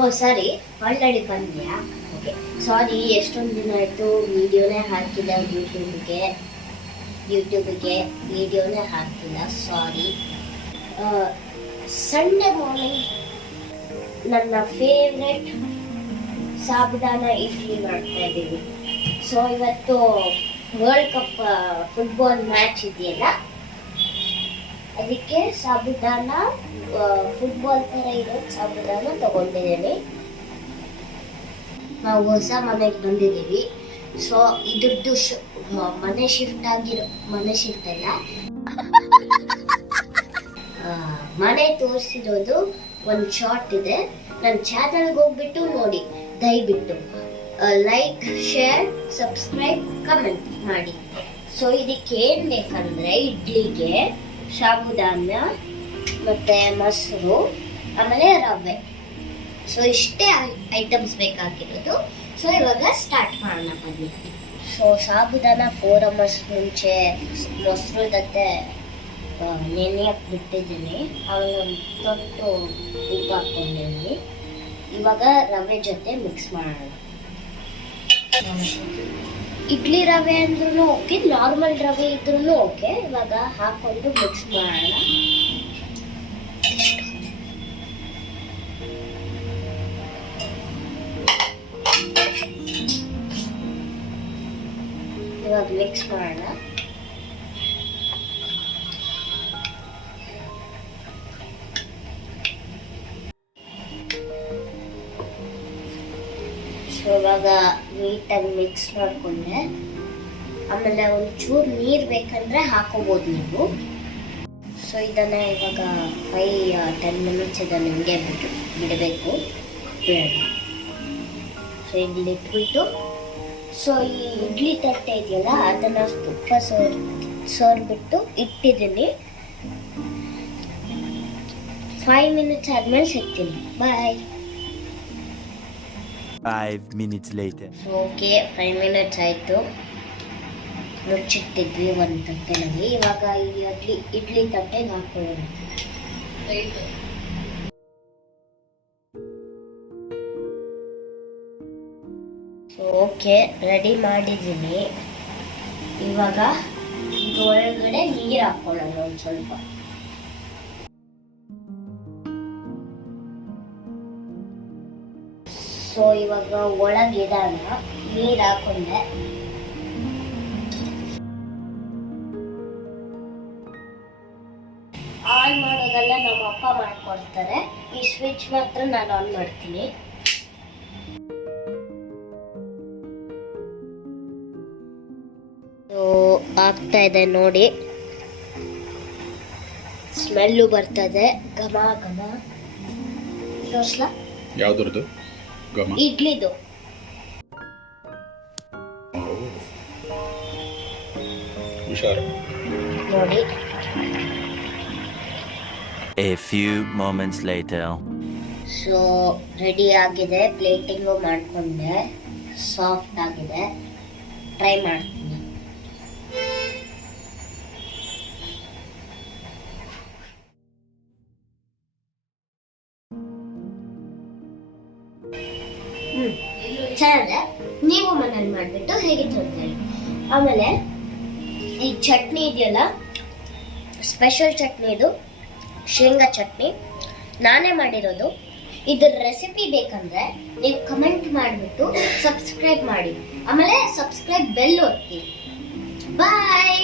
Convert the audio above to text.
ಓ ಸಾರಿ, already ಬಂದ್ಯಾ? Okay sorry, ಎಷ್ಟೊಂದು ದಿನ ಆಯಿತು ವಿಡಿಯೋನೇ ಹಾಕಿಲ್ಲ. ಯೂಟ್ಯೂಬಿಗೆ ವಿಡಿಯೋನೇ ಹಾಕಿಲ್ಲ, ಸಾರಿ. ಸಂಡೇ ಮಾರ್ನಿಂಗ್ ನನ್ನ ಫೇವ್ರೆಟ್ ಸಾಬುದಾನ ಇಡ್ಲಿ ಮಾಡ್ತಾ ಇದ್ದೀವಿ. ಸೊ ಇವತ್ತು ವರ್ಲ್ಡ್ ಕಪ್ ಫುಟ್ಬಾಲ್ ಮ್ಯಾಚ್ ಇದೆಯಲ್ಲ, ಅದಕ್ಕೆ ಸಾಬುದಾನ ಫುಟ್ಬಾಲ್ ಥರ ಇರೋ ಸಾಬುದಾನ ತಗೊಂಡಿದ್ದೀನಿ. ನಾವು ಹೊಸ ಮನೆಗೆ ಬಂದಿದ್ದೀವಿ. ಸೊ ಇದ್ರದ್ದು ಮನೆ ಶಿಫ್ಟ್ ಅಲ್ಲ, ಮನೆ ತೋರಿಸಿರೋದು ಒಂದು ಶಾರ್ಟ್ ಇದೆ. ನನ್ನ ಚಾನಲ್ಗೆ ಹೋಗ್ಬಿಟ್ಟು ನೋಡಿ, ದಯವಿಟ್ಟು ಲೈಕ್, ಶೇರ್, ಸಬ್ಸ್ಕ್ರೈಬ್, ಕಮೆಂಟ್ ಮಾಡಿ. ಸೊ ಇದಕ್ಕೆ ಏನು ಬೇಕಂದ್ರೆ, ಇಡ್ಲಿಗೆ ಸಾಬುದಾನ ಮತ್ತೆ ಮೊಸರು ಆಮೇಲೆ ರವೆ. ಸೊ ಇಷ್ಟೇ ಐಟಮ್ಸ್ ಬೇಕಾಗಿರೋದು. ಸೊ ಇವಾಗ ಸ್ಟಾರ್ಟ್ ಮಾಡೋಣ ಬನ್ನಿ. ಸೊ ಸಾಬುದಾನ 4 hours ಮುಂಚೆ ಮೊಸರು ಜೊತೆ ನೆನೆಯಕ್ಕೆ ಬಿಟ್ಟಿದ್ದೀನಿ. ಆಮೇಲೆ ಒಂದು ತೊಟ್ಟು ಉಪ್ಪು ಹಾಕ್ಕೊಂಡಿದ್ದೀನಿ. ಇವಾಗ ರವೆ ಜೊತೆ ಮಿಕ್ಸ್ ಮಾಡೋಣ. ಇಡ್ಲಿ ರವೆ ಅಂದ್ರೂ ಓಕೆ, ನಾರ್ಮಲ್ ರವೆ ಇದ್ರೂ ಓಕೆ. ಇವಾಗ ಹಾಕೊಂಡು ಮಿಕ್ಸ್ ಮಾಡೋಣ. ಇವಾಗ ಮಿಕ್ಸ್ ಮಾಡೋಣ. ಸೊ ಇವಾಗ ನೀಟಾಗಿ ಮಿಕ್ಸ್ ಮಾಡಿಕೊಂಡೆ. ಆಮೇಲೆ ಒಂಚೂರು ನೀರು ಬೇಕಂದ್ರೆ ಹಾಕೋಬೋದು ನೀವು. ಸೊ ಇದನ್ನು ಇವಾಗ 5-10 minutes ಇದನ್ನು ಹಿಂಗೆ ಬಿಡಬೇಕು. ಸೊ ಇಲ್ಲಿ ಇಟ್ಬಿಟ್ಟು, ಸೊ ಈ ಇಡ್ಲಿ ತಟ್ಟೆ ಇದೆಯಲ್ಲ ಅದನ್ನು ತುಪ್ಪ ಸೋರ್ಬಿಟ್ಟು ಇಟ್ಟಿದ್ದೀನಿ. 5 minutes ಆದ್ಮೇಲೆ ಸಿಗ್ತೀನಿ. ಬಾಯ್. 5 minutes later. ಓಕೆ, 5 minutes ಆಯಿತು. ಮುಚ್ಚಿಟ್ಟಿದ್ವಿ ಒಂದು ತಟ್ಟೆನಲ್ಲಿ. ಇವಾಗ ಈ ಇಡ್ಲಿ ತಟ್ಟೆಗೆ ಹಾಕೊಳ್ಳೋಣ. ಸೊ ಓಕೆ, ರೆಡಿ ಮಾಡಿದ್ದೀನಿ. ಇವಾಗ ಒಳಗಡೆ ನೀರು ಹಾಕೊಳ್ಳೋಣ ಒಂದು ಸ್ವಲ್ಪ. ಸೊ ಇವಾಗ ಒಳಗಿಡಾನ ನೀರು ಹಾಕೊಂಡೆ. ಆನ್ ಮಾಡೋದೆಲ್ಲ ನಮ್ಮ ಅಪ್ಪ ಮಾಡ್ಕೊಡ್ತಾರೆ. ಈ ಸ್ವಿಚ್ ಮಾತ್ರ ನಾನು ಆನ್ ಮಾಡ್ತೀನಿ. ಆಗ್ತಾ ಇದೆ ನೋಡಿ, ಸ್ಮೆಲ್ಲು ಬರ್ತದೆ, ಘಮ ಘಮ. ತೋರ್ಸ್ಲಾ? ಯಾವ್ದ್ರದ್ದು ಘಮ? ಇಡ್ಲಿದು. ಹುಷಾರು ನೋಡಿ. A few moments later. So ready ಆಗಿದೆ. ಪ್ಲೇಟಿಂಗು ಮಾಡಿಕೊಂಡೆ. ಸಾಫ್ಟ್ ಆಗಿದೆ. ಟ್ರೈ ಮಾಡ್ತೀನಿ. ಚೆನ್ನಾಗಿದೆ. ನೀವು ಮನೇಲಿ ಮಾಡಿಬಿಟ್ಟು ಹೇಗಿತ್ತು ಅಂತ ಹೇಳಿ. ಆಮೇಲೆ ಈ ಚಟ್ನಿ ಇದೆಯಲ್ಲ, ಸ್ಪೆಷಲ್ ಚಟ್ನಿ ಇದು, ಶೇಂಗಾ ಚಟ್ನಿ ನಾನೇ ಮಾಡಿರೋದು. ಇದ್ರ ರೆಸಿಪಿ ಬೇಕಂದ್ರೆ ನೀವು ಕಮೆಂಟ್ ಮಾಡಿಬಿಟ್ಟು ಸಬ್ಸ್ಕ್ರೈಬ್ ಮಾಡಿ. ಆಮೇಲೆ ಸಬ್ಸ್ಕ್ರೈಬ್ ಬೆಲ್ ಒತ್ತಿ. ಬಾಯ್.